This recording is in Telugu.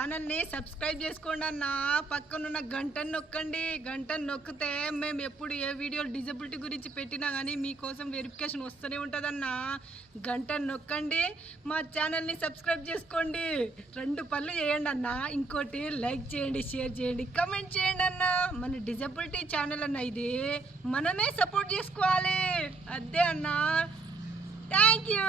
ఛానల్ని సబ్స్క్రైబ్ చేసుకోండి అన్న. పక్కనున్న గంటను నొక్కండి. గంటను నొక్కితే మేము ఎప్పుడు ఏ వీడియోలు డిజబిలిటీ గురించి పెట్టినా కానీ మీకోసం వెరిఫికేషన్ వస్తూనే ఉంటుందన్న. గంటను నొక్కండి, మా ఛానల్ని సబ్స్క్రైబ్ చేసుకోండి. 2 పనులు చేయండి అన్న. ఇంకోటి లైక్ చేయండి, షేర్ చేయండి, కమెంట్ చేయండి అన్న. మన డిజబిలిటీ ఛానల్ అన్న, ఇది మనమే సపోర్ట్ చేసుకోవాలి. అదే అన్న. Thank you.